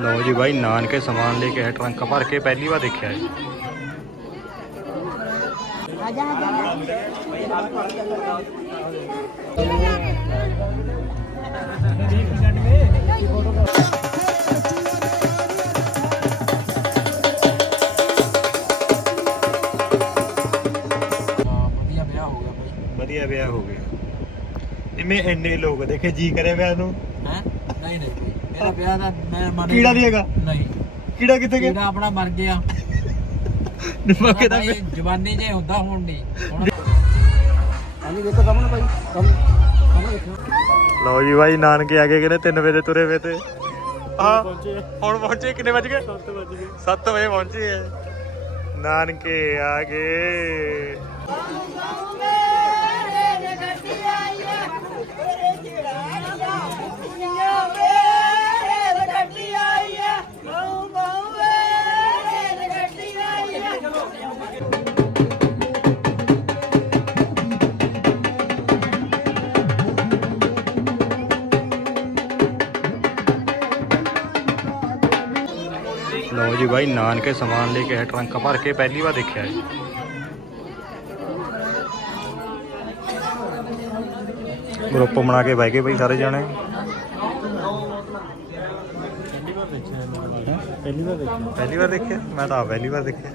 ਲਓ ਜੀ ਬਾਈ ਨਾਨਕੇ ਸਮਾਨ ਲੈ ਕੇ ਆਏ ਟਰੰਕ ਭਰ ਕੇ ਪਹਿਲੀ ਵਾਰ ਦੇਖਿਆ ਜੀ। ਵਧੀਆ ਵਿਆਹ ਹੋ ਗਿਆ ਬਾਈ। ਵਧੀਆ ਵਿਆਹ ਹੋ ਗਿਆ। ਇਵੇਂ ਇੰਨੇ ਲੋਕ ਦੇਖੇ ਜੀ ਕਰੇ ਵਿਆਹ ਨੂੰ। ਮੇਰਾ ਵਿਆਹ ਦਾ ਮੈਂ ਮਨ ਕੀੜਾ ਨਹੀਂ ਹੈਗਾ? ਨਹੀਂ। ਕੀੜਾ ਕਿੱਥੇ ਗਿਆ? ਕੀੜਾ ਆਪਣਾ ਮਰ ਗਿਆ। ਨਿਮਕੇ ਦਾ ਬਾਈ ਜਵਾਨੀ ਜੇ ਹੁੰਦਾ ਹੁਣ ਨਹੀਂ ਹੁਣ ਹਾਂਜੀ ਦੇਖੋ ਸਾਹਮਣੇ ਭਾਈ ਸਾਹਮਣੇ ਦੇਖੋ। ਲਓ ਜੀ ਬਾਈ ਨਾਨਕੇ ਆ ਗਏ ਕਹਿੰਦੇ 3 ਵਜੇ ਤੁਰੇ ਵੇ ਤੇ। ਆ ਹੁਣ ਪਹੁੰਚੇ। ਕਿੰਨੇ ਵਜ ਗਏ? 7 ਵਜ ਗਏ। 7 ਵਜੇ ਪਹੁੰਚੇ ਨਾਨਕੇ ਆ ਗਏ। ਲਓ ਜੀ ਬਾਈ ਨਾਨਕੇ ਸਮਾਨ ਲੈ ਕੇ ਆਏ ਟਰੰਕ ਭਰ ਕੇ ਪਹਿਲੀ ਵਾਰ ਦੇਖਿਆ ਜੀ ਗਰੁੱਪ ਬਣਾ ਕੇ ਬਹਿ ਗਏ ਬਈ ਸਾਰੇ ਜਾਣੇ। ਪਹਿਲੀ ਵਾਰ ਦੇਖਿਆ? ਮੈਂ ਤਾਂ ਪਹਿਲੀ ਵਾਰ ਦੇਖਿਆ।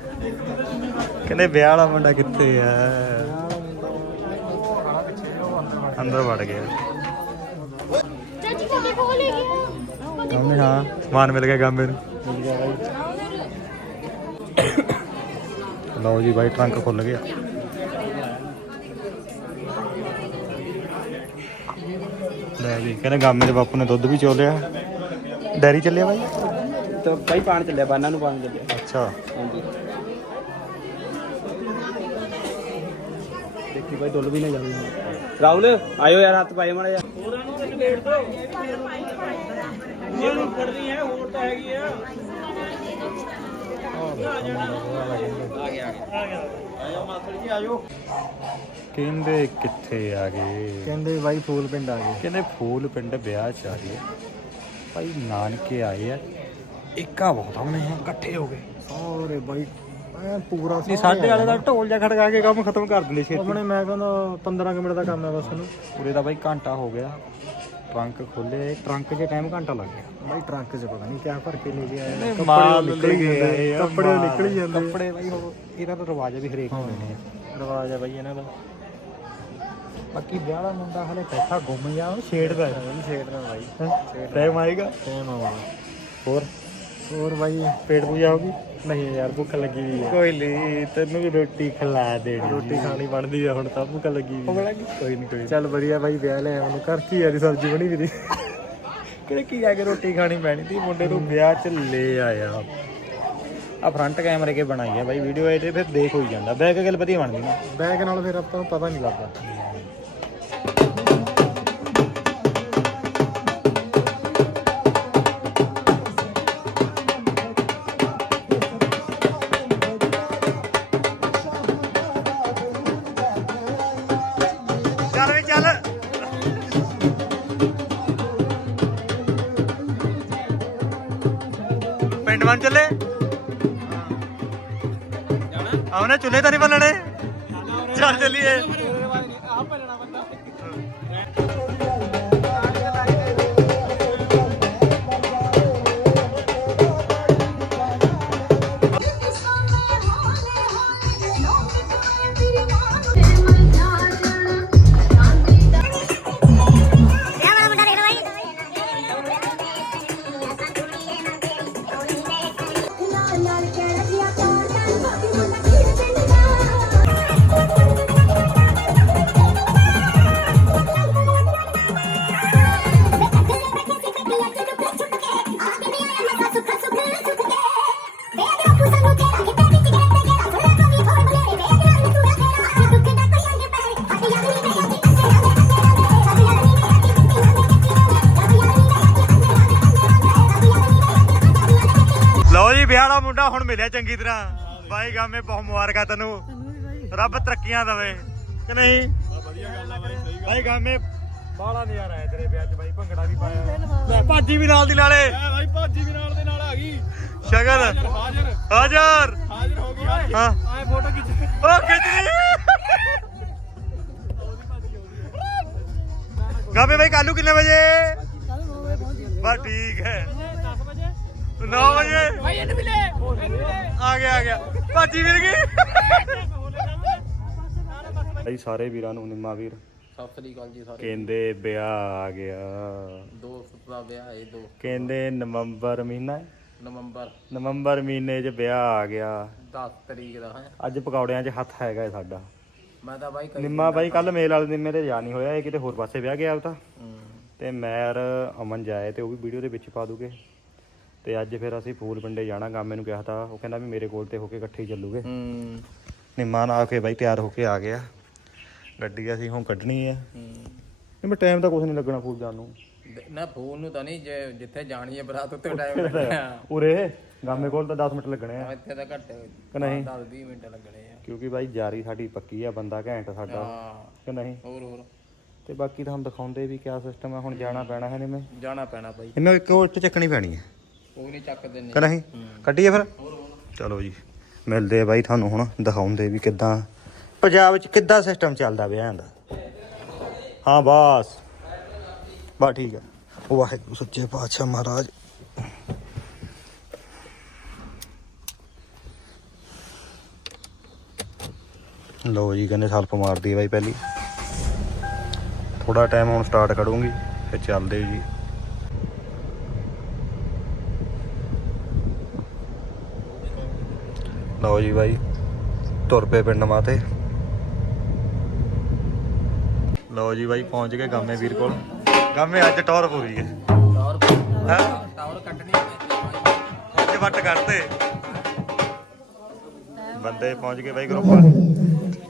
ਕਹਿੰਦੇ ਵਿਆਹ ਵਾਲਾ ਮੁੰਡਾ ਕਿੱਥੇ ਆ? ਅੰਦਰ ਵੜ ਗਿਆ। ਚਾਚੀ ਕੋਲ ਲੈ ਗਿਆ ਹਾਂ ਸਮਾਨ ਮਿਲ ਗਿਆ ਗਾਮੇ ਨੂੰ ਮਿਲ ਗਿਆ ਭਾਈ ਲਓ ਜੀ ਬਾਈ ਟਰੰਕ ਖੁੱਲ ਗਿਆ। ਲੈ ਜੀ ਕਹਿੰਦੇ ਗਾਮੇ ਦੇ ਬਾਪੂ ਨੇ ਦੁੱਧ ਵੀ ਚੋਲਿਆ ਡੈਰੀ ਚੱਲਿਆ ਬਾਈ? ਤਾਂ ਭਾਈ ਪਾਣ ਚੱਲਿਆ ਬਾਨਾਂ ਨੂੰ ਪਾਣ ਚੱਲਿਆ। ਅੱਛਾ। ਹਾਂਜੀ। ਦੇਖੀ ਭਾਈ ਦੁੱਲ ਵੀ ਨਾ ਜਾਵੇ। ਰਾਹੁਲ ਆਇਓ ਯਾਰ ਹੱਥ ਪਾਏ ਮਾੜਾ ਜਾ ਕਹਿੰਦੇ ਕਿੱਥੇ ਆ ਗਏ? ਕਹਿੰਦੇ ਭਾਈ ਫੂਲ ਪਿੰਡ ਆ ਗਏ। ਕਹਿੰਦੇ ਫੂਲ ਪਿੰਡ ਵਿਆਹ ਚ ਆ ਗਏ। ਭਾਈ ਨਾਨਕੇ ਆਏ ਆ। ਇੱਕਾ ਬਹੁਤ ਆਉਣੇ ਆ ਇਕੱਠੇ ਹੋ ਗਏ। ਸਾਰੇ ਭਾਈ ਐ ਪੂਰਾ ਨਹੀਂ ਸਾਡੇ ਵਾਲੇ ਦਾ ਢੋਲ ਜਿਹਾ ਖੜਕਾ ਕੇ ਕੰਮ ਖਤਮ ਕਰ ਦਿੰਦੇ ਛੇਤੀ। ਆਪਣੇ ਮੈਂ ਕਹਿੰਦਾ 15 ਕੁ ਮਿੰਟ ਦਾ ਕੰਮ ਹੈ ਬਸ ਇਹਨੂੰ। ਉਰੇ ਦਾ ਬਾਈ ਘੰਟਾ ਹੋ ਗਿਆ। ਟਰੰਕ ਖੋਲੇ ਟਰੰਕ 'ਚ ਟਾਈਮ ਘੰਟਾ ਲੱਗ ਗਿਆ। ਭਾਈ ਟਰੱਕ 'ਚ ਪਤਾ ਨਹੀਂ ਕਿਆ ਭਰ ਕੇ ਲੈ ਕੇ ਆਏ ਕੱਪੜੇ ਨਿਕਲ ਹੀ ਆ, ਕੱਪੜੇ। ਨਿਕਲ ਹੀ ਜਾਂਦੇ। ਕੱਪੜੇ ਬਾਈ ਹੋਰ ਇਹਦਾ ਤਾਂ ਰਿਵਾਜ ਆ ਵੀ ਹਰੇਕ ਹੁੰਦੇ ਨੇ ਰਿਵਾਜ ਆ ਭਾਈ ਇਹਨਾਂ ਦਾ। ਬਾਕੀ ਵਿਆਹ ਦਾ ਮੁੰਡਾ ਹਲੇ ਬੈਠਾ ਗੁੰਮ ਜਾ ਉਹ ਛੇੜਦਾ ਨਹੀਂ ਛੇੜਨਾ ਭਾਈ ਟਾਈਮ ਆਏਗਾ? ਟਾਈਮ ਆਵਾ ਹੋਰ? ਹੋਰ ਭਾਈ ਪੇਟ ਪੂਜਾ ਹੋਗੀ ਨਹੀਂ ਯਾਰ ਭੁੱਖ ਲੱਗੀ ਵੀ ਹੈ ਕੋਈ ਨਹੀਂ ਤੈਨੂੰ ਵੀ ਰੋਟੀ ਖਿਲਾ ਦੇਣੀ ਰੋਟੀ ਖਾਣੀ ਬਣਦੀ ਆ ਹੁਣ ਤਾਂ ਭੁੱਖ ਲੱਗੀ ਵੀ ਹੈ। ਕੋਈ ਨਹੀਂ ਕੋਈ ਚੱਲ ਵਧੀਆ ਭਾਈ ਵਿਆਹ ਲੈ ਉਹਨੂੰ ਘਰ ਕੀ ਆ ਦੀ ਸਬਜ਼ੀ ਬਣੀ ਵੀ ਦੀ ਕਿਹੜੇ ਕੀ ਆ ਕੇ ਰੋਟੀ ਖਾਣੀ ਪੈਣੀ ਤੀ? ਮੁੰਡੇ ਨੂੰ ਵਿਆਹ 'ਚ ਲੈ ਆਇਆ। ਆ ਫਰੰਟ ਕੈਮਰੇ ਕੇ ਬਣਾਈ ਆ ਬਾਈ ਵੀਡੀਓ ਇਹ ਤੇ ਫਿਰ ਦੇਖ ਹੋਈ ਜਾਂਦਾ। ਬੈਕ ਗੱਲ ਵਧੀਆ ਬਣਦੀ ਨਾ। ਬੈਗ ਨਾਲ ਫਿਰ ਆਪਾਂ ਨੂੰ ਪਤਾ ਨਹੀਂ ਲੱਗਦਾ। ਚੁੱਲੇ ਤਾਂ ਨਹੀਂ ਬੱਲਣੇ ਚੱਲ ਚੱਲੀਏ। ਮਿਲਿਆ ਚੰਗੀ ਤਰ੍ਹਾਂ। ਬਾਈ ਗਾਮੇ ਬਹੁਤ ਮੁਬਾਰਕਾਂ ਤੈਨੂੰ। ਰੱਬ ਤਰੱਕੀਆਂ ਦੇਵੇ ਕਿ ਨਹੀਂ? ਬਾਈ ਗਾਮੇ ਬਾਹਲਾ ਨਜ਼ਾਰਾ ਆਇਆ ਤੇਰੇ ਵਿਆਹ 'ਚ ਬਾਈ ਭੰਗੜਾ ਵੀ ਪਾਇਆ। ਲੈ ਭਾਜੀ ਵੀ ਨਾਲ ਦੀ ਨਾਲੇ। ਭਾਈ ਭਾਜੀ ਵੀ ਨਾਲ ਦੇ ਨਾਲ ਸ਼ਗਨ। ਹਾਜ਼ਰ ਹਾਜ਼ਰ। ਹਾਜ਼ਰ। ਹੋ ਗਿਆ ਹਾਂ। ਆਏ ਫੋਟੋ ਖਿੱਚ। ਉਹ ਖਿੱਚ ਲਈ। ਗਾਬੇ ਭਾਈ ਕੱਲੂ ਕਿੰਨੇ ਵਜੇ? ਬਸ ਠੀਕ ਹੈ। 10 ਵਜੇ 9 ਵਜੇ। ਭਾਈ ਇਹਨੂੰ ਵੀ ਲੈ। ਆ ਗਿਆ ਆ ਗਿਆ। ਭਾਜੀ ਮਿਲ ਗਈ ਭਾਈ ਸਾਰੇ ਵੀਰਾਂ ਨੂੰ ਨਿੰਮਾ ਵੀਰ। ਸਤਿ ਸ੍ਰੀ ਅਕਾਲ ਜੀ ਸਾਰੇ। ਕਹਿੰਦੇ ਵਿਆਹ ਆ ਗਿਆ। ਦੋਸਤ ਦਾ ਵਿਆਹ ਹੈ ਦੋ। ਕਹਿੰਦੇ ਨਵੰਬਰ ਮਹੀਨਾ ਹੈ। ਨਵੰਬਰ। ਨਵੰਬਰ ਮਹੀਨੇ 'ਚ ਵਿਆਹ ਆ ਗਿਆ। 10 ਤਰੀਕ ਦਾ ਹੈ। ਅੱਜ ਪਕੌੜਿਆਂ 'ਚ ਹੱਥ ਹੈਗਾ ਹੈ ਸਾਡਾ। ਮੈਂ ਤਾਂ ਬਾਈ ਕਈ ਨਿੰਮਾ ਬਾਈ ਕੱਲ ਮੇਲ ਵਾਲੇ ਦਿਨ ਮੇਰੇ ਜਾ ਨਹੀਂ ਹੋਇਆ ਇਹ ਕਿਤੇ ਹੋਰ ਪਾਸੇ ਵਿਆਹ ਗਿਆ ਉਹ ਤਾਂ। ਹੂੰ। ਤੇ ਮੈਰ ਅਮਨ ਜਾਏ ਤੇ ਉਹ ਵੀ ਵੀਡੀਓ ਦੇ ਵਿੱਚ ਪਾ ਦੂਗੇ। ਤੇ ਅੱਜ ਫਿਰ ਅਸੀਂ ਫੂਲ ਪਿੰਡੇ ਜਾਣਾ ਗਾਮੇ ਨੂੰ ਕਿਹਾ ਤਾਂ ਉਹ ਕਹਿੰਦਾ ਵੀ ਮੇਰੇ ਕੋਲ ਤੇ ਹੋ ਕੇ ਇਕੱਠੇ ਹੀ ਚੱਲੂਗੇ। ਹੂੰ। ਨਿੰਮਾ ਨਾਲ ਆ ਕੇ ਬਾਈ ਤਿਆਰ ਹੋ ਕੇ ਆ ਗਿਆ। ਗੱਡੀ ਅਸੀਂ ਹੁਣ ਕੱਢਣੀ ਆ। ਹੂੰ। ਨਹੀਂ ਮੈਂ ਟਾਈਮ ਤਾਂ ਕੁਝ ਨਹੀਂ ਲੱਗਣਾ ਫੂਲ ਜਾਣ ਨੂੰ। ਨਾ ਫੋਨ ਨੂੰ ਤਾਂ ਨਹੀਂ ਜੇ ਜਿੱਥੇ ਜਾਣੀ ਹੈ ਬਰਾਤ ਉੱਤੇ ਟਾਈਮ ਲੱਗਣਾ। ਉਰੇ ਗਾਮੇ ਕੋਲ ਤਾਂ 10 ਮਿੰਟ ਲੱਗਣੇ ਆ। ਇੱਥੇ ਤਾਂ ਘੱਟ ਕਿ ਨਹੀਂ? 10 20 ਮਿੰਟ ਲੱਗਣੇ ਆ। ਕਿਉਂਕਿ ਬਾਈ ਜਾਰੀ ਸਾਡੀ ਪੱਕੀ ਆ ਬੰਦਾ ਘੈਂਟ ਸਾਡਾ। ਹਾਂ। ਕਿ ਨਹੀਂ? ਹੋਰ ਹੋਰ। ਤੇ ਬਾਕੀ ਤਾਂ ਹਮ ਦਿਖਾਉਂਦੇ ਵੀ ਕਿਆ ਸਿਸਟਮ ਹੈ ਹੁਣ ਜਾਣਾ ਪੈਣਾ ਹੈ ਨਿੰਮੇ ਜਾਣਾ ਪੈਣਾ ਬਾਈ। ਇਹਨੂੰ ਇੱਕ ਉਲਟ ਚੱਕਣੀ ਪੈਣੀ ਹੈ ਕੋਈ ਨਹੀਂ ਚੱਕਦੇ ਨੇ ਕਿ ਨਹੀਂ? ਕੱਢੀਏ ਫਿਰ? ਚਲੋ ਜੀ, ਮਿਲਦੇ ਆ ਬਾਈ ਤੁਹਾਨੂੰ ਹੁਣ, ਦਿਖਾਉਂਦੇ ਵੀ ਕਿੱਦਾਂ, ਪੰਜਾਬ ਵਿੱਚ ਕਿੱਦਾਂ ਸਿਸਟਮ ਚੱਲਦਾ ਵਿਆਹਾਂ ਦਾ ਹਾਂ, ਬਸ। ਬਸ ਠੀਕ ਹੈ ਵਾਹਿਗੁਰੂ, ਸੱਚੇ ਪਾਤਸ਼ਾਹ ਮਹਾਰਾਜ। ਲੋ ਜੀ, ਕਹਿੰਦੇ ਸਲਫ ਮਾਰਦੀ ਹੈ ਬਾਈ ਪਹਿਲੀ। ਥੋੜਾ ਟਾਈਮ ਹੁਣ ਸਟਾਰਟ ਕਰੂੰਗੀ, ਫਿਰ ਚੱਲਦੇ ਜੀ। ਲਓ ਜੀ ਬਾਈ ਤੁਰ ਪਏ ਪਿੰਡ ਮਾਤੇ। ਲਓ ਜੀ ਬਾਈ ਪਹੁੰਚ ਗਏ ਗਾਮੇ ਵੀਰ ਕੋਲ। ਗਾਮੇ ਅੱਜ ਟੌਰ ਪੂਰੀ ਹੈ। ਟਾਵਰ ਹੈਂ? ਟਾਵਰ ਕੱਟਣੀ ਅੱਜ ਵੱਟ ਕੱਢਤੇ। ਬੰਦੇ ਪਹੁੰਚ ਗਏ ਬਾਈ ਗਰੁੱਪ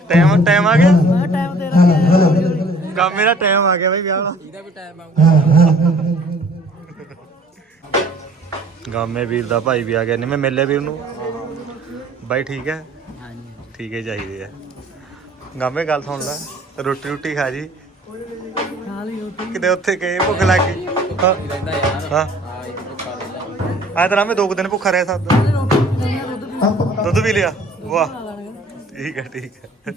ਟਾਈਮ ਟਾਈਮ ਆ ਗਿਆ? ਟਾਈਮ ਤੇਰਾ ਗਿਆ। ਗਾਮੇ ਦਾ ਟਾਈਮ ਆ ਗਿਆ ਬਾਈ ਵਿਆਹ ਦਾ। ਇਹਦਾ ਵੀ ਟਾਈਮ ਆਊਗਾ ਗਾਮੇ ਵੀਰ ਦਾ ਭਾਈ ਵੀ ਆ ਗਿਆ ਨਹੀਂ ਮੈਂ ਮਿਲਿਆ ਵੀਰ ਨੂੰ ਬਾਈ ਠੀਕ ਹੈ? ਹਾਂਜੀ। ਠੀਕ ਹੈ ਚਾਹੀਦੇ ਆ। ਗਾਮੇ ਗੱਲ ਸੁਣ ਲੈ ਰੋਟੀ ਰੋਟੀ ਖਾ ਜੀ। ਰੋਟੀ। ਕਿਤੇ ਉੱਥੇ ਗਏ ਭੁੱਖ ਲੱਗ ਗਈ। ਹਾਂ। ਹਾਂ। ਆਹ ਤਰ੍ਹਾਂ ਮੈਂ ਦੋ ਕੁ ਦਿਨ ਭੁੱਖਾ ਰਹਿ ਸਕਦਾ। ਦੁੱਧ ਵੀ ਲਿਆ। ਵਾਹ। ਠੀਕ ਹੈ ਠੀਕ ਹੈ।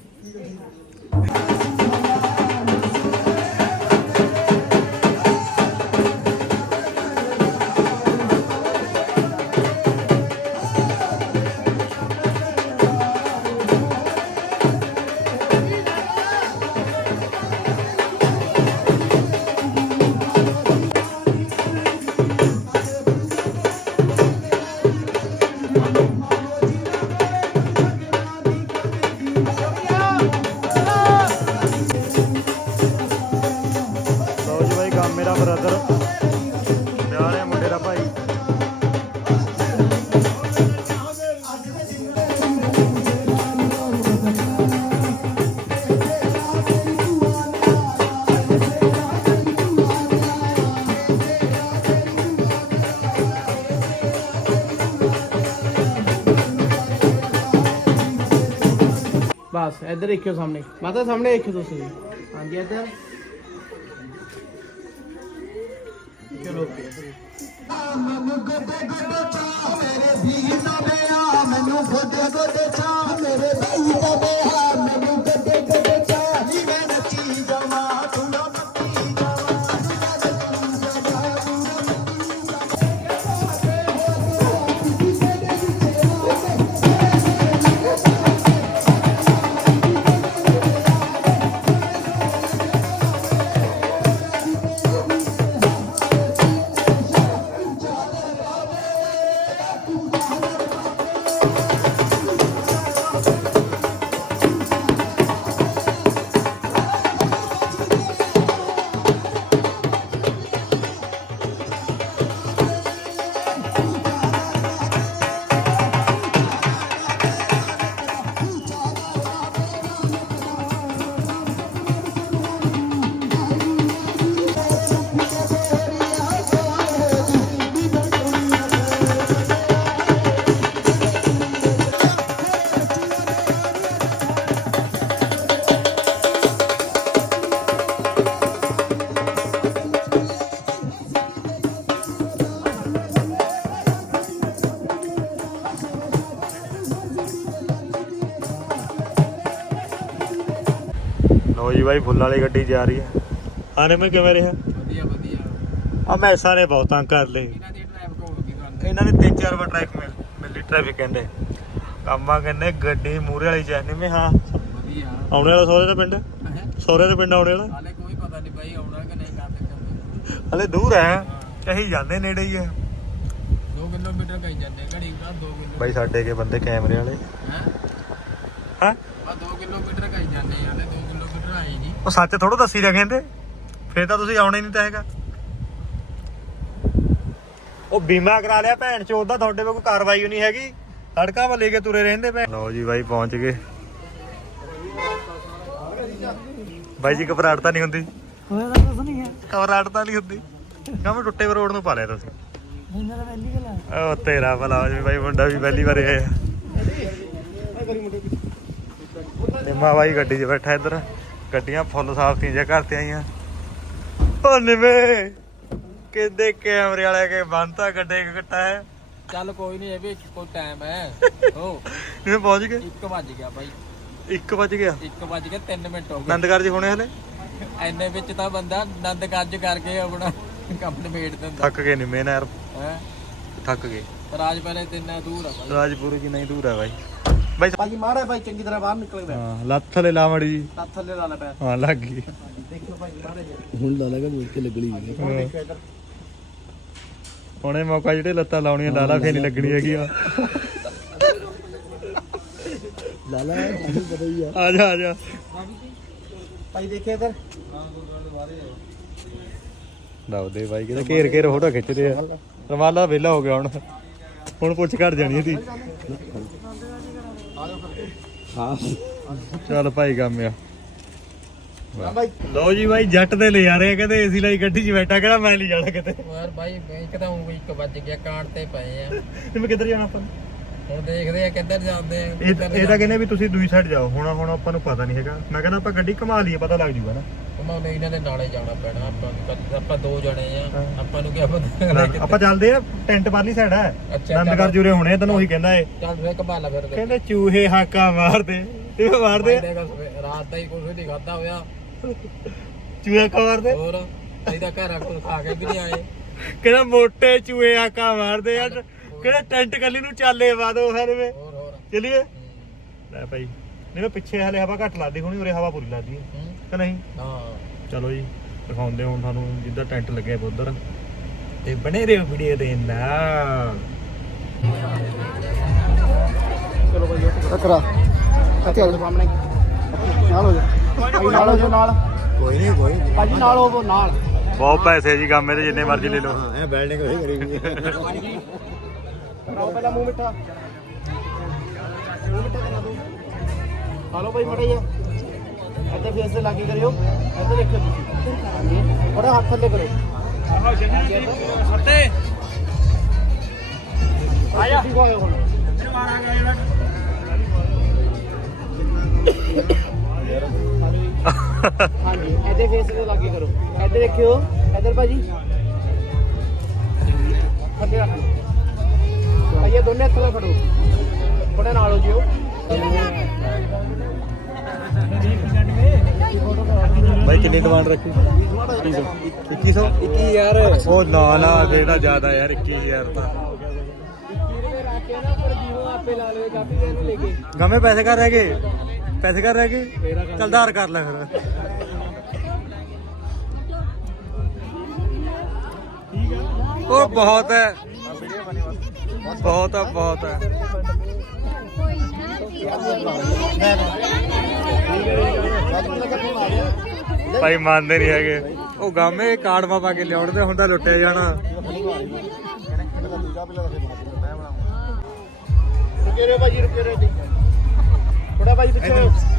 ਬਸ ਇੱਧਰ ਦੇਖਿਓ ਸਾਹਮਣੇ ਮਾਤਾ ਸਾਹਮਣੇ ਦੇਖਿਓ ਤੁਸੀਂ ਹਾਂਜੀ ਇੱਧਰ ਚਲੋ ਮੈਨੂੰ ਗੋਡੇ ਗੋਡੇ ਚਾ ਮੇਰੇ ਵੀ ਦਬਿਆ ਮੈਨੂੰ ਗੋਡੇ ਗੋਡੇ ਚਾ ਮੇਰੇ ਵੀ ਦਬਿਆ ਬਾਈ ਫੁੱਲ ਵਾਲੀ ਗੱਡੀ ਜਾ ਰਹੀ ਹੈ। ਆਨੇ ਮੈਂ ਕਿਵੇਂ ਰਿਹਾ? ਵਧੀਆ ਵਧੀਆ। ਆ ਮੈਸਾਂ ਨੇ ਬਹੁਤ ਤੰਗ ਕਰ ਲਏ। ਇਹਨਾਂ ਦੀ ਟ੍ਰੈਫਿਕ ਹੋ ਗਈ ਤੁਹਾਨੂੰ ਇਹਨਾਂ ਨੇ ਤਿੰਨ ਚਾਰ ਵਾਰ ਟ੍ਰੈਫਿਕ ਮਿਲ ਮਿਲੀ ਟ੍ਰੈਫਿਕ ਕਹਿੰਦੇ। ਕੰਮਾ ਕਹਿੰਦੇ ਗੱਡੀ ਮੂਰੇ ਵਾਲੀ ਚਾਹਨੀ ਮੈਂ ਹਾਂ। ਵਧੀਆ। ਆਉਣੇ ਵਾਲਾ ਸਹੁਰੇ ਦਾ ਪਿੰਡ? ਸਹੁਰੇ ਦਾ ਪਿੰਡ ਆਉਣੇ ਵਾਲਾ? ਹਾਲੇ ਕੋਈ ਪਤਾ ਨਹੀਂ ਬਾਈ ਆਉਣਾ ਕਿ ਨਹੀਂ ਕਰਦੇ ਹਲੇ ਦੂਰ ਹੈ। ਕਹੀ ਜਾਂਦੇ ਨੇੜੇ ਹੀ ਹੈ। 2 ਕਿਲੋਮੀਟਰ ਕਹੀ ਜਾਂਦੇ ਘੜੀ ਦਾ 2 ਕਿਲੋ ਬਾਈ ਸਾਡੇ ਕੇ ਬੰਦੇ ਕੈਮਰੇ ਵਾਲੇ। ਹੈ? ਹਾਂ? ਆ 2 ਕਿਲੋਮੀਟਰ ਕਹੀ ਜਾਂਦੇ ਹਾਲੇ 2 ਆਏ ਨਹੀਂ ਉਹ ਸੱਚ ਥੋੜਾ ਦੱਸੀ ਦਾ ਕਹਿੰਦੇ। ਫੇਰ ਤਾਂ ਤੁਸੀਂ ਆਉਣਾ ਹੀ ਨਹੀਂ ਤਾਂ ਹੈਗਾ। ਉਹ ਬੀਮਾ ਕਰਾ ਲਿਆ ਭੈਣ ਚੋਦ ਦਾ ਤੁਹਾਡੇ ਕੋਲ ਕੋਈ ਕਾਰਵਾਈ ਨਹੀਂ ਹੈਗੀ। ਸੜਕਾਂ 'ਤੇ ਲੈ ਕੇ ਤੁਰੇ ਰਹਿੰਦੇ ਭੈਣ ਲਓ ਜੀ ਬਾਈ ਪਹੁੰਚ ਗਏ। ਬਾਈ ਜੀ ਘਬਰਾਹਟ ਤਾਂ ਨਹੀਂ ਹੁੰਦੀ? ਘਬਰਾਹਟ ਤਾਂ ਨਹੀਂ ਹੁੰਦੀ? ਕੰਮ ਟੁੱਟੇ ਰੋਡ ਨੂੰ ਪਾ ਲਿਆ ਤੁਸੀਂ ਉਹ ਤੇਰਾ ਭਲਾ ਜਾਵੇ ਬਾਈ ਮੁੰਡਾ ਵੀ ਪਹਿਲੀ ਵਾਰ ਆਇਆ। ਨਿੰਮਾ ਬਾਈ ਗੱਡੀ 'ਚ ਬੈਠਾ ਇੱਧਰ। ਗੱਡੀਆਂ ਫੁੱਲ ਸਾਫ਼ ਤੀਆਂ ਘਰ ਤੇ ਆਈਆਂ। ਓ ਨਿਵੇਂ ਕਿੰਦੇ ਕੈਮਰੇ ਵਾਲੇ ਕੇ ਬੰਨਤਾ ਗੱਡੇ ਕੱਟਾ ਹੈ। ਚੱਲ ਕੋਈ ਨਹੀਂ ਇਹ ਵੀ ਕੋਈ ਟਾਈਮ ਹੈ। ਹੋ। ਨਿਵੇਂ ਪਹੁੰਚ ਗਏ? 1 ਵੱਜ ਗਿਆ ਬਾਈ। 1 ਵਜ ਗਿਆ? 1 ਵੱਜ ਕੇ 3 ਮਿੰਟ ਹੋ ਗਏ। ਨੰਦਗੜ ਜੀ ਹੋਣੇ ਹਲੇ? ਐਨੇ ਵਿੱਚ ਤਾਂ ਬੰਦਾ ਆਨੰਦ ਕਾਰਜ ਕਰਕੇ ਆਪਣਾ ਕੰਮ ਨਿਬੇੜ ਦਿੰਦਾ। ਥੱਕ ਗਏ ਨਿਵੇਂ ਨਾ ਯਾਰ ਹੈ? ਥੱਕ ਗਏ। ਰਾਜ ਪਹਿਲੇ ਤਿੰਨ ਦੂਰ ਆ ਬਾਈ। ਰਾਜਪੁਰ ਕੀ ਨਹੀਂ ਦੂਰ ਹੈ ਬਾਈ। ਬਾਈ ਭਾਜੀ ਮਾਰੇ ਭਾਈ ਚੰਗੀ ਤਰ੍ਹਾਂ ਬਾਹਰ ਨਿਕਲ ਗਿਆ ਹਾਂ ਲੱਤ ਥਲੇ ਲਾ ਮੜੀ ਜੀ। ਲੱਤ ਥੱਲੇ ਲਾ ਲੈ ਪੈ। ਹਾਂ ਲੱਗ ਗਈ। ਦੇਖਿਓ ਭਾਈ ਮਾਰੇ ਹੁਣ ਲਾ ਲਗਾ ਮੁੜ ਕੇ ਲੱਗਣੀ ਇੱਧਰ। ਹੁਣੇ ਮੌਕਾ ਜਿਹੜੇ ਲੱਤਾਂ ਲਾਉਣੀਆਂ ਲਾਲਾ ਫੇਰ ਨਹੀਂ ਲੱਗਣੀ ਹੈਗੀ ਆ। ਲਾਲਾ ਤੁਹਾਨੂੰ ਪਤਾ ਹੀ ਆ। ਆ ਜਾ ਆ ਜਾ। ਭਾਈ ਦੇਖਿਓ ਇੱਧਰ। ਲਾਉਦੇ ਬਾਈ ਕਿਤੇ ਘੇਰ ਘੇਰ ਫੋਟੋ ਖਿੱਚਦੇ ਆ। ਰਮਾਲਾ ਵਿਹਲਾ ਹੋ ਗਿਆ ਹੁਣ। ਹੁਣ ਪੁੱਛ ਘੜ ਜਾਣੀ ਇਹਦੀ। ਹਾਂ। ਚੱਲ ਭਾਈ ਕੰਮ ਆ। ਲਓ ਜੀ ਬਾਈ ਜੱਟ ਤੇ ਲੈ ਜਾ ਰਹੇ ਆ ਕਹਿੰਦੇ ਏਸੀ ਲਈ ਗੱਡੀ 'ਚ ਬੈਠਾ ਕਿਹੜਾ ਮੈਂ ਲਈ ਜਾਣਾ ਕਿਤੇ। ਯਾਰ ਬਾਈ ਇੱਕ ਤਾਂ ਉਹ 1 ਵੱਜ ਗਿਆ ਕਾਂਡ ਤੇ ਪਏ ਆ। ਜਿਵੇਂ ਕਿੱਧਰ ਜਾਣਾ ਆਪਾਂ? ਹੁਣ ਦੇਖਦੇ ਆ ਕਿੱਧਰ ਜਾਂਦੇ ਆ। ਇਹ ਤਾਂ ਕਹਿੰਦੇ ਵੀ ਤੁਸੀਂ ਦੂਜੀ ਸਾਈਡ ਜਾਓ। ਹੁਣ ਹੁਣ ਆਪਾਂ ਨੂੰ ਪਤਾ ਨਹੀਂ ਹੈਗਾ। ਮੈਂ ਕਹਿੰਦਾ ਆਪਾਂ ਗੱਡੀ ਘੁਮਾ ਲਈਏ ਪਤਾ ਲੱਗ ਜੂਗਾ ਨਾ। ਘੁਮਾਉਣੇ ਇਹਨਾਂ ਦੇ ਨਾਲੇ ਜਾਣਾ ਪੈਣਾ। ਆਪਾਂ ਨੂੰ ਆਪਾਂ ਦੋ ਜਣੇ ਆ। ਆਪਾਂ ਨੂੰ ਕੀ ਪਤਾ ਆਪਾਂ ਚੱਲਦੇ ਆ ਟੈਂਟ ਵਾਲੀ ਸਾਈਡ ਹੈ ਅੱਛਾ, ਨੰਦਗੜ ਜੁਰੇ ਹੋਣੇ ਤੈਨੂੰ ਉਹੀ ਕਹਿੰਦਾ ਏ ਚੱਲ ਫੇਰ ਕਬਾਲਾ ਫਿਰ। ਤੇ ਕਹਿੰਦੇ ਚੂਹੇ ਹਾਕਾ ਮਾਰਦੇ ਤੇ ਮਾਰਦੇ। ਆ। ਦੇਖਾ ਸਵੇ- ਰਾਤ ਦਾ ਹੀ ਕੁਝ ਨਹੀਂ ਖਾਦਾ ਹੋਇਆ। ਚੂਹੇ ਹਾਕਾ ਮਾਰਦੇ। ਹੋਰ ਅਸੀਂ ਤਾਂ ਘਰ ਕੋਲ ਖਾ ਕੇ ਵੀ ਨਹੀਂ ਆਏ। ਕਹਿੰਦਾ ਮੋਟੇ ਚੂਹੇ ਹਾਕਾ ਮਾਰਦੇ ਆ। ਕਹਿੰਦਾ ਟੈਂਟ ਕੱਲੀ ਨੂੰ ਚਾਲੇ ਪਾ ਦੋ ਹਰਵੇ ਹੋਰ ਹੋਰ। ਚਲਿਏ। ਹੂੰ। ਲੈ ਭਾਈ ਨਹੀਂ ਮੈਂ ਪਿੱਛੇ ਹਲੇ ਹਵਾ ਘੱਟ ਲੱਗਦੀ ਹੋਣੀ ਉਰੇ ਹਵਾ ਪੂਰੀ ਲੱਗਦੀ ਹੈ। ਕਿ ਨਹੀਂ? ਹਾਂ। ਚਲੋ ਜੀ ਦਿਖਾਉਂਦੇ ਹੁਣ ਤੁਹਾਨੂੰ ਜਿੱਦਾਂ ਟੈਂਟ ਲੱਗਿਆ ਉਧਰ। ਤੇ ਬਣੇ ਰਹੋ ਵੀਡੀਓ ਦੇ ਨਾਲ। ਚਲੋ ਭਾਈ ਟਕਰਾ ਜਾਓ। ਸਾਹਮਣੇ। ਨਾਲ ਹੋ ਜਾ ਨਾਲ ਹੋ ਜਾ ਨਾਲ। ਕੋਈ ਨਹੀਂ ਕੋਈ ਭਾਜੀ ਨਾਲ ਹੋਵੋ ਨਾਲ। ਬਹੁਤ ਪੈਸੇ ਜੀ ਕੰਮ ਇਹਦੇ ਜਿੰਨੇ ਮਰਜ਼ੀ ਲੈ ਲਓ। ਇਹ ਬਿਲਡਿੰਗ ਹੋਈ। ਕਰੀ ਕਰਾਓ ਪਹਿਲਾਂ ਮੂੰਹ ਮਿੱਠਾ। ਮੂੰਹ ਮਿੱਠਾ ਕਰਾ ਦੋ ਹਾਲੋ ਭਾਈ ਮੜੇ ਜਾ ਇੱਧਰ ਫੇਸ ਤੇ ਲਾਗੇ ਕਰਿਓ। ਇੱਧਰ ਦੇਖਿਓ ਤੁਸੀਂ। ਬੜਾ ਹੱਥ ਥੱਲੇ ਕਰੋ। ਸੱਤੇ ਆਇਆ ਠੀਕ ਹੋਇਆ ਹੁਣ। ਹਾਂਜੀ ਇੱਧਰ ਫੇਸ ਤੇ ਲਾਗੇ ਕਰੋ। ਇੱਧਰ ਦੇਖਿਓ। ਇੱਧਰ ਭਾਜੀ। ਥੱਲੇ ਰੱਖ ਲਓ। ਭਾਈ ਇਹ ਦੋਨੇ ਹੱਥ ਨਾਲ ਫੜੋ। ਬੜੇ ਨਾਲ ਹੋ ਜਿਓ। ਭਾਈ ਕਿੰਨੀ ਡਿਮਾਂਡ ਰੱਖੀ? 2100 21000 ਉਹ ਨਾ ਨਾ ਕਿਹੜਾ ਜ਼ਿਆਦਾ ਯਾਰ 21000 ਤਾਂ। ਗਮੇ ਪੈਸੇ ਕਰ ਰਹਿ ਗਏ? ਪੈਸੇ ਕਰ ਰਹਿ ਗਏ? ਚੱਲ ਧਾਰ ਕਰ ਲੈ ਫਿਰ। ਉਹ ਬਹੁਤ ਹੈ। ਬਹੁਤ ਹੈ ਬਹੁਤ ਹੈ ਭਾਈ ਮੰਨਦੇ ਨਹੀਂ ਹੈਗੇ। ਉਹ ਗਾਮੇ ਕਾਰਡ ਪਾ ਕੇ ਲਿਆਉਣ ਤੇ ਹੁੰਦਾ ਲੁੱਟਿਆ ਜਾਣਾ। ਰੁਕੇ ਰਹੋ ਭਾਜੀ ਰੁਕੇ ਰਹੋ ਥੋੜਾ ਭਾਜੀ ਪਿੱਛੇ।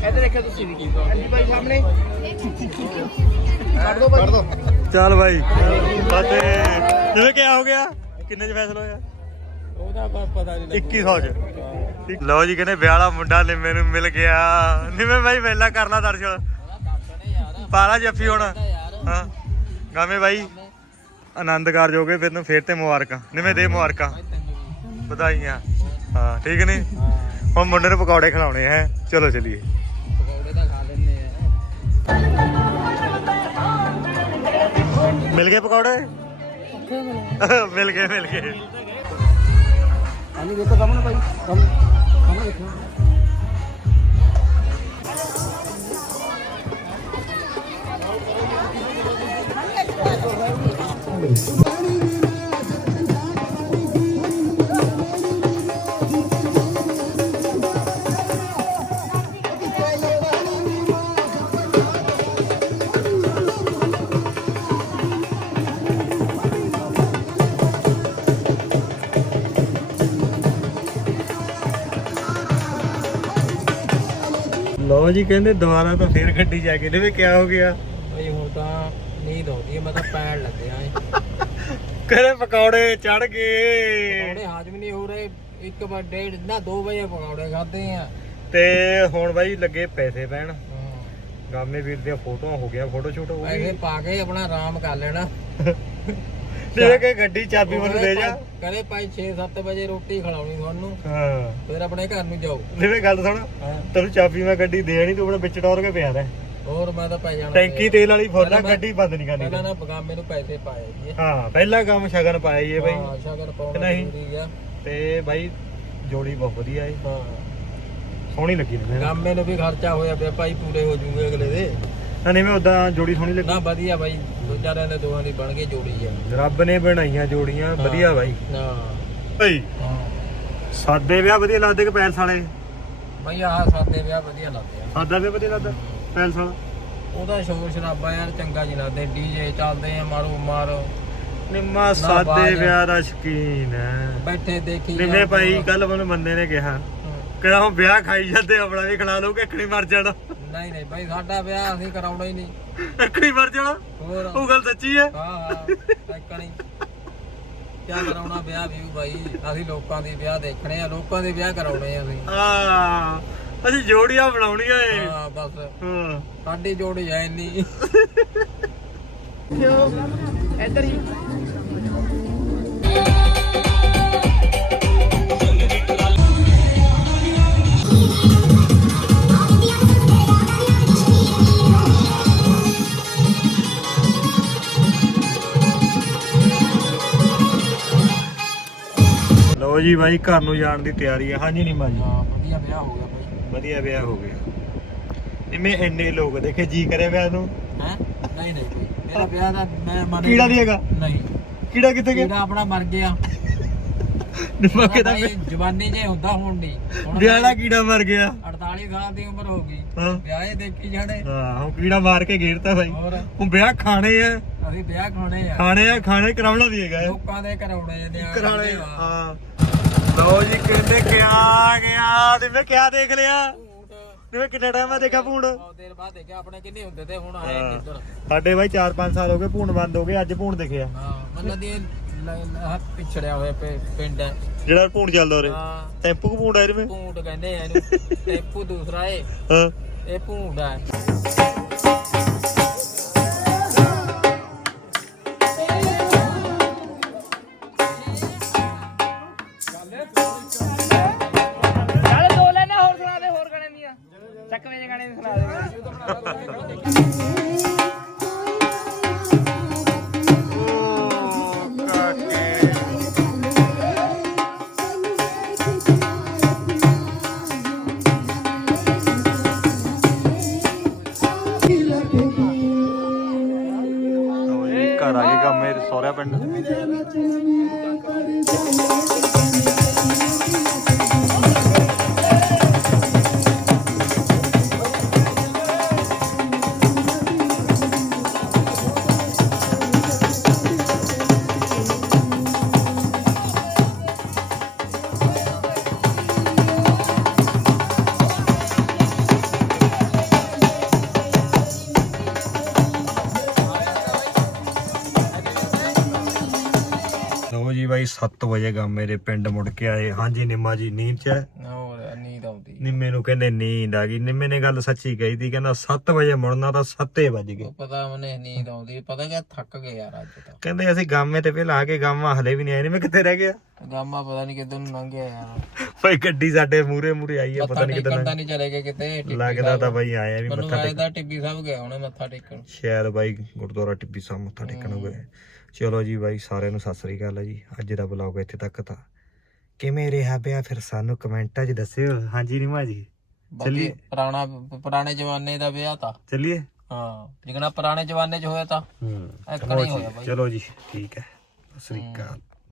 ਇੱਧਰ। ਦੇਖਿਓ ਤੁਸੀਂ ਵੀ ਹਾਂਜੀ ਭਾਈ ਸਾਹਮਣੇ। ਕੱਢ ਦੋ ਭਾਜੀ ਚੱਲ ਭਾਈ। ਫਤੇ ਜਿਵੇਂ ਕਿਆ ਹੋ ਗਿਆ? ਕਿੰਨੇ ਚ ਫੈਸਲਾ ਹੋਇਆ? ਲਓ ਜੀ ਕਹਿੰਦੇ ਵਿਆਹ ਮੁੰਡਾ ਨਿੰਮੇ ਨੂੰ ਮਿਲ ਗਿਆ। ਨਿੰਮੇ ਭਾਈ ਵੇਲਾ ਕਰ ਲਾ ਦਰਸ਼ਨ। ਪਾਲਾ ਜੱਫੀ ਹੁਣ। ਹਾਂ। ਗਾਵੇਂ ਭਾਈ ਆਨੰਦ ਕਾਰਜ ਹੋ ਫਿਰ ਨੂੰ ਫੇਰ ਤੇ ਮੁਬਾਰਕਾਂ। ਨਿਵੇਂ ਦੇ ਮੁਬਾਰਕਾਂ। ਵਧਾਈਆਂ। ਹਾਂ ਠੀਕ ਨੇ? ਹੁਣ ਮੁੰਡੇ ਨੂੰ ਪਕੌੜੇ ਖਿਲਾਉਣੇ ਹੈ ਚਲੋ ਚਲੀਏ। ਪਕੌੜੇ ਤਾਂ ਖਾ ਲੈਣੇ ਆ ਮਿਲ ਗਏ ਪਕੌੜੇ? ਮਿਲ ਗਏ ਮਿਲ ਗਏ। ਹਾਂਜੀ ਦੇਖੋ ਕਮਨ ਭਾਈ ਕਮ ਕਮਨ ਦੇਖੋ ਲਓ ਜੀ ਕਹਿੰਦੇ ਦੁਬਾਰਾ ਤਾਂ ਫੇਰ ਗੱਡੀ ਜਾ ਕੇ ਨੇ ਕਿਆ ਹੋ ਗਿਆ? ਬਈ ਹੁਣ ਤਾਂ ਨੀਂਦ ਆਉਂਦੀ ਹੈ ਮੈਂ ਤਾਂ ਪੈਣ ਲੱਗਿਆ ਏ। ਕਹਿੰਦੇ ਪਕੌੜੇ ਚੜ ਗਏ। ਪਕੌੜੇ ਹਾਜ਼ਮ ਨਹੀਂ ਹੋ ਰਹੇ ਇੱਕ ਵਾਰ ਡੇਢ ਨਾ 2 ਵਜੇ ਪਕੌੜੇ ਖਾਦੇ ਆ। ਤੇ ਹੁਣ ਬਾਈ ਲੱਗੇ ਪੈਸੇ ਪੈਣ। ਗਾਮੇ ਵੀਰ ਦੀਆਂ ਫੋਟੋਆਂ ਹੋ ਗਿਆ ਫੋਟੋ ਸ਼ੂਟ ਹੋ ਪੈਸੇ ਗਈ ਪਾ ਕੇ ਆਪਣਾ ਆਰਾਮ ਕਰ ਲੈਣਾ। ਜਿਵੇਂ ਕਿ ਗੱਡੀ ਚਾਬੀ ਮੈਨੂੰ ਦੇ ਜਾ। ਕਰੇ ਭਾਈ 6-7 ਵਜੇ ਰੋਟੀ ਖਿਲਾਉਣੀ ਤੁਹਾਨੂੰ। ਹਾਂ। ਫਿਰ ਆਪਣੇ ਘਰ ਨੂੰ ਜਾਓ। ਜਿਵੇਂ ਗੱਲ ਸੁਣ। ਤੈਨੂੰ ਚਾਬੀ ਮੈਂ ਗੱਡੀ ਦੇ ਨਹੀਂ ਤੂੰ ਆਪਣਾ ਵਿੱਚ ਟੌਰ ਕੇ ਪਿਆ ਰਹਿ। ਹੋਰ ਮੈਂ ਤਾਂ ਪੈ ਜਾਣਾ ਟੈਂਕੀ ਤੇਲ ਵਾਲੀ ਫੋਲਾ ਗੱਡੀ ਬੰਦ ਨਹੀਂ ਕਰਨੀ। ਪਹਿਲਾਂ ਨਾ ਬਗਾਮੇ ਨੂੰ ਪੈਸੇ ਪਾਏ ਜੀ ਹਾਂ ਪਹਿਲਾ ਕੰਮ ਸ਼ਗਨ ਪਾਇਆ ਹੈ ਬਾਈ। ਹਾਂ ਸ਼ਗਨ ਪਾਉਣਾ। ਜ਼ਰੂਰੀ ਆ। ਤੇ ਬਾਈ ਜੋੜੀ ਬਹੁਤ ਵਧੀਆ ਏ ਹਾਂ। ਸੋਹਣੀ ਲੱਗੀ ਮੈਨੂੰ ਗਾਮੇ ਨੂੰ ਵੀ ਖਰਚਾ ਹੋਇਆ ਪਿਆ ਭਾਈ ਪੂਰੇ ਹੋ ਜੂਗੇ ਅਗਲੇ ਦੇ। ਨਹੀਂ ਮੈਂ ਉਦਾਂ ਜੋੜੀ ਸੋਹਣੀ ਲੱਗੀ। ਨਾ ਵਧੀਆ ਬਾਈ। ਦੂਜਿਆਂ ਦੇ ਦੋਹਾਂ ਦੀ ਬਣ ਕੇ ਜੋੜੀ ਆ। ਰੱਬ ਨੇ ਬਣਾਈਆਂ ਜੋੜੀਆਂ ਵਧੀਆ ਬਾਈ। ਹਾਂ। ਭਾਈ ਹਾਂ। ਸਾਦੇ ਵਿਆਹ ਵਧੀਆ ਲੱਗਦੇ ਕਿ ਪੈਲਸ ਵਾਲੇ? ਬਈ ਆਹ ਸਾਦੇ ਵਿਆਹ ਵਧੀਆ ਲੱਗਦੇ ਆ। ਸਾਦਾ ਵਿਆਹ ਵਧੀਆ ਲੱਗਦਾ ਪੈਲਸ ਵਾਲਾ? ਉਹਦਾ ਸ਼ੋਰ ਸ਼ਰਾਬਾ ਯਾਰ ਚੰਗਾ ਜੀ ਲੱਗਦੇ ਡੀਜੇ ਚੱਲਦੇ ਆ ਮਾਰੋ ਮਾਰੋ। ਨਿੰਮਾ ਸਾਦੇ ਬਾਜ। ਵਿਆਹ ਦਾ ਸ਼ਕੀਨ ਹੈ। ਬੈਠੇ ਦੇਖੀ ਨਿੰਮੇ। ਭਾਈ ਕੱਲ ਮੈਨੂੰ ਬੰਦੇ ਨੇ ਕਿਹਾ। ਕਹਿੰਦਾ ਹੁਣ ਵਿਆਹ ਖਾਈ ਜਾਂਦੇ ਆਪਣਾ ਵੀ ਖਿਲਾ ਲਓ ਕਿ ਅੱਖਣੀ ਮਰ ਜਾਣਾ? ਨਹੀਂ ਨਹੀਂ ਬਾਈ ਸਾਡਾ ਵਿਆਹ ਅਸੀਂ ਕਰਾਉਣਾ ਹੀ ਨਹੀਂ। ਅੱਖਣੀ ਮਰ ਜਾਣਾ? ਹੋਰ। ਉਹ ਗੱਲ ਸੱਚੀ ਹੈ? ਹਾਂ ਹਾਂ ਇੱਕਣੀ ਕਿਆ ਕਰਾਉਣਾ ਵਿਆਹ ਵੀ ਬਾਈ? ਅਸੀਂ ਲੋਕਾਂ ਦੇ ਵਿਆਹ ਦੇਖਣੇ ਆ ਲੋਕਾਂ ਦੇ ਵਿਆਹ ਕਰਾਉਣੇ ਆ ਅਸੀਂ। ਆ ਅਸੀਂ ਜੋੜੀਆਂ ਬਣਾਉਣੀਆਂ ਏ। ਹਾਂ ਬਸ। ਹਾਂ। ਸਾਡੀ ਜੋੜੀ ਐ ਨਹੀਂ ਇੱਧਰ ਹੀ। ਲਓ ਜੀ ਬਾਈ ਘਰ ਨੂੰ ਜਾਣ ਦੀ ਤਿਆਰੀ ਹੈ ਹਾਂਜੀ ਨਿੰਮਾ ਜੀ। ਹਾਂ ਵਧੀਆ ਵਿਆਹ ਹੋ ਗਿਆ ਬਾਈ। ਵਧੀਆ ਵਿਆਹ ਹੋ ਗਿਆ। ਨਿੰਮੇ ਇੰਨੇ ਲੋਕ ਦੇਖੇ ਜੀ ਕਰੇ ਵਿਆਹ ਨੂੰ? ਹੈ? ਨਹੀਂ ਨਹੀਂ ਕੋਈ ਮੇਰਾ ਵਿਆਹ ਦਾ ਮੈਂ ਮਨ ਕੀੜਾ ਨਹੀਂ ਹੈਗਾ? ਨਹੀਂ। ਕੀੜਾ ਕਿੱਥੇ ਗਿਆ? ਕੀੜਾ ਆਪਣਾ ਮਰ ਗਿਆ। ਨਿੰਮਾ ਕਿਹਦਾ ਜਵਾਨੀ ਜੇ ਹੁੰਦਾ ਹੁਣ ਨਹੀਂ। ਹੁਣ ਵਿਆਹ ਦਾ ਕੀੜਾ ਮਰ ਗਿਆ। 48 ਸਾਲ ਦੀ ਉਮਰ ਹੋ ਗਈ। ਹਾਂ। ਵਿਆਹੇ ਦੇਖੀ ਜਾਣੇ। ਹਾਂ ਹੁਣ ਕੀੜਾ ਮਾਰ ਕੇ ਘੇਰਤਾ ਬਾਈ। ਹੋਰ? ਹੁਣ ਵਿਆਹ ਖਾਣੇ ਆ। ਅਸੀਂ ਵਿਆਹ ਖਾਣੇ ਆ। ਖਾਣੇ ਆ ਖਾਣੇ ਕਰਾਉਣਾ ਵੀ ਹੈਗਾ। ਹੈ। ਲੋਕਾਂ ਦੇ ਕਰਾਉਣੇ ਨੇ ਕਰਾਣੇ ਹਾਂ। ਲਓ ਜੀ ਕਹਿੰਦੇ ਕਿਆ ਗਿਆ। ਤੇ ਕਿਆ ਦੇਖ ਲਿਆ? ਜਿਵੇਂ ਕਿੰਨਾ ਟਾਈਮ ਆ ਦੇਖਿਆ ਭੂਣ ਬਹੁਤ ਦੇਰ ਬਾਅਦ ਦੇਖਿਆ ਆਪਣੇ ਕਿੰਨੇ ਹੁੰਦੇ ਤੇ ਹੁਣ ਆਏ ਇੱਧਰ ਸਾਡੇ ਬਾਈ 4-5 ਸਾਲ ਹੋ ਗਏ ਭੂਣ ਬੰਦ ਹੋ ਗਏ ਅੱਜ ਭੂਣ ਦਿਖਿਆ। ਹਾਂ ਮਤਲਬ ਦੀ ਹੱਥ ਪਿਛੜਿਆ ਹੋਇਆ ਪਿ- ਪਿੰਡ। ਹੈ ਜਿਹੜਾ ਭੂਣ ਚੱਲਦਾ ਉਰੇ। ਹਾਂ। ਟੈਂਪੂ ਕੋ ਭੂਣ ਆ ਇਹਦੇ ਭੂੰਡ ਕਹਿੰਦੇ ਆ ਇਹਨੂੰ। ਟੇਪੂ ਦੂਸਰਾ ਏ। ਹਾਂ। ਇਹ ਭੂੰਡ ਹੈ ਪਿੰਡ। ਬਾਈ 7 ਵਜੇ ਗਾ ਮੇਰੇ ਪਿੰਡ ਮੁੜ ਕੇ ਆਏ। ਹਾਂਜੀ ਨਿੰਮਾ ਜੀ ਨੀਂਦ ਚ ਹੈ? ਹੋਰ ਨੀਂਦ ਆਉਂਦੀ ਨਿੰਮੇ ਨੂੰ ਕਹਿੰਦੇ ਨੀਂਦ ਆ ਗਈ। ਨਿੰਮੇ ਨੇ ਗੱਲ ਸੱਚੀ ਕਹੀ ਤੀ ਕਹਿੰਦਾ 7 ਵਜੇ ਮੁੜਨਾ ਤਾਂ 7 ਵੱਜ ਗਏ। ਪਤਾ ਉਹਨੇ ਨੀਂਦ ਆਉਂਦੀ ਪਤਾ ਕਿ ਥੱਕ ਗਏ ਯਾਰ ਅੱਜ ਤਾਂ। ਕਹਿੰਦੇ ਅਸੀਂ ਗਾਮੇ ਤੇ ਪਹਿਲਾਂ ਆ ਕੇ ਗਾਮਾ ਹਲੇ ਵੀ ਨਹੀਂ ਆਏ ਨਿੰਮੇ ਕਿੱਥੇ ਰਹਿ ਗਿਆ? ਗਾਮਾ ਪਤਾ ਨਹੀਂ ਕਿੱਧਰ ਨੂੰ ਲੰਘ ਗਿਆ ਯਾਰ। ਭਾਈ ਗੱਡੀ ਸਾਡੇ ਮੂਰੇ ਮੂਰੇ ਆਈ ਹੈ ਪਤਾ ਨਹੀਂ ਟੇਕਣ ਕਿਦਾਂ ਤਾਂ ਨਹੀਂ ਚਲੇ ਗਏ ਕਿਤੇ ਲੱਗਦਾ। ਤਾਂ ਬਾਈ ਆਇਆ ਵੀ ਮੈਨੂੰ ਮੱਥਾ ਟੇਕ ਲੱਗਦਾ ਟਿੱਬੀ ਸਾਹਿਬ ਗਿਆ ਉਹਨੇ ਮੱਥਾ ਟੇਕਣ। ਸ਼ਾਇਦ ਬਾਈ ਗੁਰਦੁਆਰਾ ਟਿੱਬੀ ਸਾਹਿਬ ਮੱਥਾ ਟੇਕਣ ਗਏ ਚਲੋ ਜੀ ਬਾਈ ਸਾਰਿਆਂ ਨੂੰ ਸਤਿ ਸ੍ਰੀ ਅਕਾਲ ਹੈ ਜੀ। ਅੱਜ ਦਾ ਬਲੌਗ ਇੱਥੇ ਤੱਕ ਤਾਂ। ਕਿਵੇਂ ਰਿਹਾ ਪਿਆ ਫਿਰ ਸਾਨੂੰ ਕਮੈਂਟਾਂ 'ਚ ਦੱਸਿਓ। ਹਾਂਜੀ ਨਿਮਾ ਜੀ। ਬਾਕੀ ਚੱਲੀਏ। ਪੁਰਾਣਾ ਪੁਰਾਣੇ ਜ਼ਮਾਨੇ ਦਾ ਵਿਆਹ ਤਾਂ। ਚੱਲੀਏ। ਹਾਂ ਜਿਗਣਾ ਪੁਰਾਣੇ ਜ਼ਮਾਨੇ 'ਚ ਹੋਇਆ ਤਾਂ। ਹੂੰ। ਹੋਇਆ ਬਾਈ। ਚਲੋ ਜੀ ਠੀਕ ਹੈ। ਸਤਿ ਸ੍ਰੀ ਅਕਾਲ।